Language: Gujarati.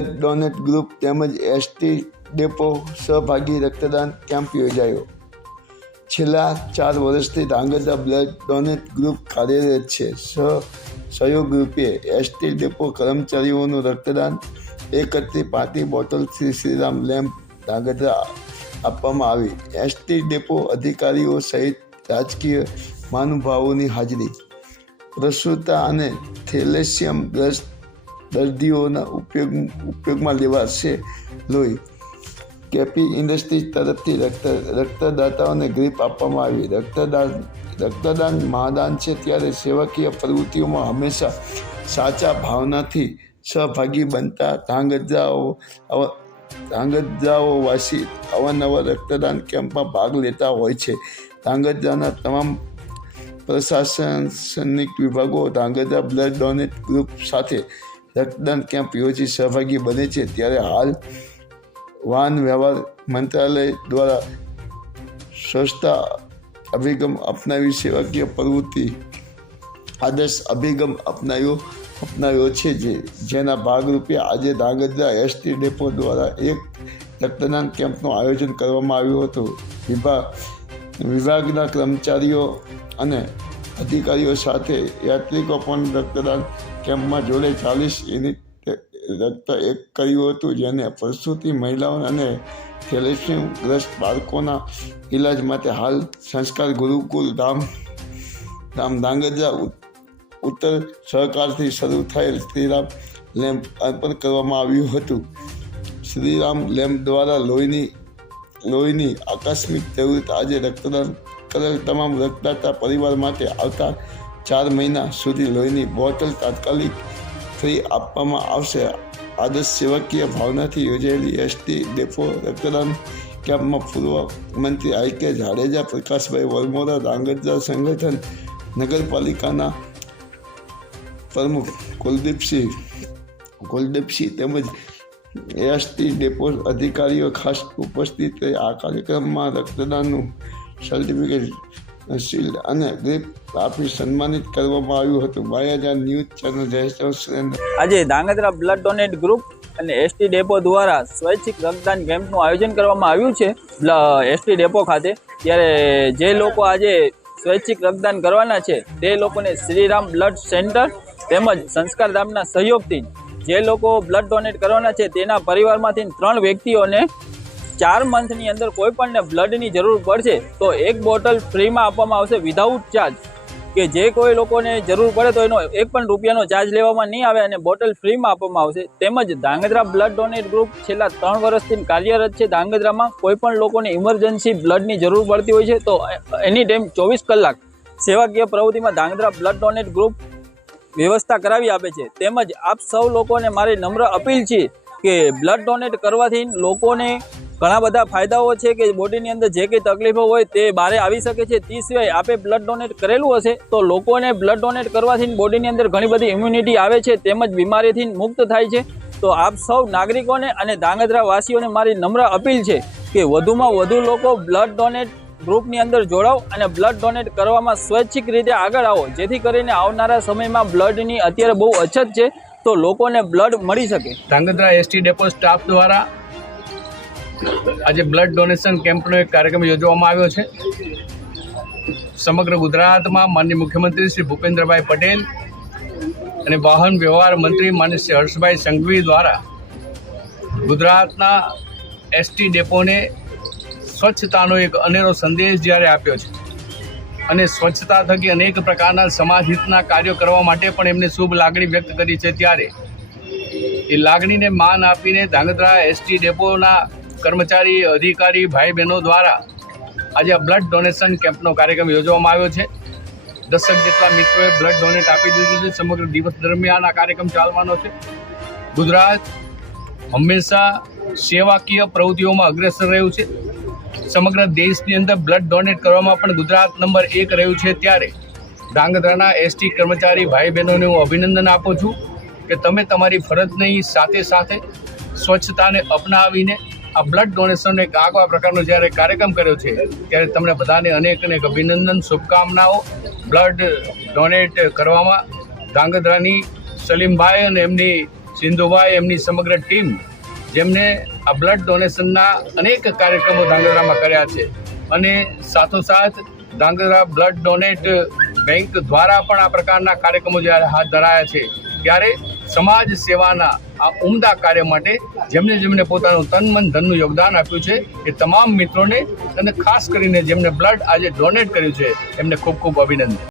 ડોનેટ ગ્રુપ તેમજ એસટી ડેપો સહભાગી રક્તદાન કેમ્પ યોજાયો. છેલ્લા ચાર વર્ષથી ધાંગધ્રા બ્લડ ડોનેટ ગ્રુપ કાર્યરત છે. સહ સહયોગ રૂપે એસટી ડેપો કર્મચારીઓનું રક્તદાન એકત્રી પાટી બોટલ શ્રી શ્રીરામ લેમ્પ ધાંગધ્રા આપવામાં આવી. એસટી ડેપો અધિકારીઓ સહિત રાજકીય મહાનુભાવોની હાજરી. પ્રસૂતા અને થેલેસિયમ ગ્રસ્ત દર્દીઓના ઉપયોગ, ઉપયોગમાં લેવાશે. લોહી. કેપી ઇન્ડસ્ટ્રીઝ તરફથી રક્ત, રક્તદાતાઓને ગ્રીપ આપવામાં આવી. રક્તદાન રક્તદાન મહાદાન છે ત્યારે સેવાકીય પ્રવૃત્તિઓમાં હંમેશા સાચા ભાવનાથી સહભાગી બનતા ધાંગધ્રાઓ ધાંગધ્રાઓ વાસી અવારનવાર રક્તદાન કેમ્પમાં ભાગ લેતા હોય છે. ધાંગધ્રાના તમામ પ્રશાસનિક વિભાગો ધાંગધ્રા બ્લડ ડોનેટ ગ્રુપ સાથે રક્તદાન કેમ્પ યોજી સહભાગી બને છે. ત્યારે હાલ વાહન વ્યવહાર મંત્રાલય દ્વારા સ્વચ્છતા અભિગમ અપનાવી સેવાકીય પ્રવૃત્તિ આદર્શ અભિગમ અપનાવ્યો અપનાવ્યો છે જે, જેના ભાગરૂપે આજે ધાંગધ્રા એસટી ડેપો દ્વારા એક રક્તદાન કેમ્પનું આયોજન કરવામાં આવ્યું હતું. વિભાગ વિભાગના કર્મચારીઓ અને અધિકારીઓ સાથે યાત્રિકો પણ રક્તદાન કેમ્પમાં જોડે ચાલીસ યુનિટ રક્ત એક કર્યું હતું, જેને પ્રસૂતિ મહિલાઓ અને થેલેસિયમગ્રસ્ત બાળકોના ઇલાજ માટે હાલ સંસ્કાર ગુરુકુલ ધામ ધામ ધાંગધ્રા ઉત્તર સહકારથી શરૂ થયેલ શ્રીરામ લેમ્પ અર્પણ કરવામાં આવ્યું હતું. શ્રીરામ લેમ્પ દ્વારા લોહીની લોહીની આકસ્મિક જરૂરત આજે રક્તદાન કરેલ તમામ રક્તદાતા પરિવાર માટે આવતા ચાર મહિના સુધી લોહીની બોટલ તાત્કાલિક ફ્રી આપવામાં આવશે. આદર્શ સેવાકીય ભાવનાથી યોજાયેલી એસટી ડેપો રક્તદાન કેમ્પમાં પૂર્વ મંત્રી આઈ કે જાડેજા, પ્રકાશભાઈ વરમોરા ધાંગધ્રા સંગઠન, નગરપાલિકાના પ્રમુખ કુલદીપસિંહ કુલદીપસિંહ તેમજ એસટી ડેપો અધિકારીઓ ખાસ ઉપસ્થિત આ કાર્યક્રમમાં રક્તદાનનું સર્ટિફિકેટ શિલ્ડ અને ગ્રીપ આપી સન્માનિત કરવામાં આવ્યું હતું. બાયાજાર ન્યૂઝ ચેનલ જયેશ સુરેન્દ્ર આજે ધાંગધ્રા બ્લડ ડોનેટ ગ્રુપ અને એસટી ડેપો દ્વારા સ્વૈચ્છિક રક્તદાન કેમ્પનું આયોજન કરવામાં આવ્યું છે. એસટી ડેપો ખાતે. ત્યારે જે લોકો આજે સ્વૈચ્છિક રક્તદાન કરવાના છે, તે લોકોને શ્રીરામ બ્લડ સેન્ટર તેમજ સંસ્કાર ધામના સહયોગથી જે લોકો બ્લડ ડોનેટ કરવાના છે, તેના પરિવારમાંથી ત્રણ વ્યક્તિઓને ચાર મંથની અંદર કોઈ પણને બ્લડની જરૂર પડશે, તો એક બોટલ ફ્રીમાં આપવામાં આવશે વિધાઉટ ચાર્જ કે જે કોઈ લોકોને જરૂર પડે તો એનો એક પણ રૂપિયાનો ચાર્જ લેવામાં નહીં આવે અને બોટલ ફ્રીમાં આપવામાં આવશે. તેમજ ધાંગધ્રા બ્લડ ડોનેટ ગ્રુપ છેલ્લા ત્રણ વર્ષથી કાર્યરત છે. ધાંગધ્રામાં કોઈ પણ લોકોને ઇમરજન્સી બ્લડની જરૂર પડતી હોય છે, તો એની ટાઈમ ચોવીસ કલાક સેવાકીય પ્રવૃત્તિમાં ધાંગધ્રા બ્લડ ડોનેટ ગ્રુપ વ્યવસ્થા કરાવી આપે છે. તેમજ આપ સૌ લોકોને મારી નમ્ર અપીલ છે કે બ્લડ ડોનેટ કરવાથી લોકોને ઘણા બધા ફાયદાઓ છે કે બોડીની અંદર જે કંઈ તકલીફો હોય તે બારે આવી શકે છે. તે સિવાય આપે બ્લડ ડોનેટ કરેલું હશે તો લોકોને બ્લડ ડોનેટ કરવાથી બોડીની અંદર ઘણી બધી ઇમ્યુનિટી આવે છે તેમજ બીમારીથી મુક્ત થાય છે. તો આપ સૌ નાગરિકોને અને ધાંગધ્રા વાસીઓને મારી નમ્ર અપીલ છે કે વધુમાં વધુ લોકો બ્લડ ડોનેટ ગ્રુપની અંદર જોડાઓ અને બ્લડ ડોનેટ કરવામાં સ્વૈચ્છિક રીતે આગળ આવો. જેથી કરીને આવનારા સમયમાં બ્લડની અત્યારે બહુ અછત છે તો લોકોને બ્લડ મળી શકે. ધાંગધ્રા એસટી ડેપો સ્ટાફ દ્વારા આજે બ્લડ ડોનેશન કેમ્પનો એક કાર્યક્રમ યોજવામાં આવ્યો છે. સમગ્ર ગુજરાતમાં માનનીય મુખ્યમંત્રી શ્રી ભૂપેન્દ્રભાઈ પટેલ અને વાહન વ્યવહાર મંત્રી માન્ય શ્રી હર્ષભાઈ સંઘવી દ્વારા ગુજરાતના એસટી ડેપોને સ્વચ્છતાનો એક અનેરો સંદેશ જ્યારે આપ્યો છે. અને સ્વચ્છતા થકી અનેક પ્રકારના સમાજ હિતના કાર્યો કરવા માટે પણ એમને શુભ લાગણી વ્યક્ત કરી છે ત્યારે. એ લાગણીને માન આપીને ધાંગધ્રા એસટી ડેપોના કર્મચારી, અધિકારી ભાઈ બહેનો દ્વારા આજે બ્લડ ડોનેશન કેમ્પનો કાર્યક્રમ યોજવામાં આવ્યો છે. દસક જેટલા મિત્રોએ બ્લડ ડોનેટ આપી દીધું છે. સમગ્ર દિવસ દરમિયાન આ કાર્યક્રમ ચાલવાનો છે. ગુજરાત હંમેશા સેવાકીય પ્રવૃત્તિઓમાં અગ્રેસર રહ્યું છે. સમગ્ર દેશની અંદર બ્લડ ડોનેટ કરવામાં પણ ગુજરાત નંબર એક રહ્યું છે ત્યારે. ડાંગધ્રાના એસટી કર્મચારી ભાઈ બહેનોને હું અભિનંદન આપું છું કે તમે તમારી ફરજની સાથે સાથે સ્વચ્છતાને અપનાવીને આ બ્લડ ડોનેશન એક આગવા પ્રકારનો જ્યારે કાર્યક્રમ કર્યો છે, ત્યારે તમને બધાને અનેક અનેક અભિનંદન, શુભકામનાઓ. બ્લડ ડોનેટ કરવામાં ધાંગધ્રાની સલીમભાઈ અને એમની સિંધુભાઈ, એમની સમગ્ર ટીમ જેમને આ બ્લડ ડોનેશનના અનેક કાર્યક્રમો ધાંગધ્રામાં કર્યા છે. અને સાથોસાથ ધાંગધ્રા બ્લડ ડોનેટ બેંક દ્વારા પણ આ પ્રકારના કાર્યક્રમો જ્યારે હાથ ધરાયા છે, ત્યારે સમાજ સેવાના આ ઉમદા કાર્ય માટે જેમને જેમને પોતાનું તન, મન, ધનનું યોગદાન આપ્યું છે, એ તમામ મિત્રોને અને ખાસ કરીને જેમને બ્લડ આજે ડોનેટ કર્યું છે, એમને ખૂબ ખૂબ અભિનંદન.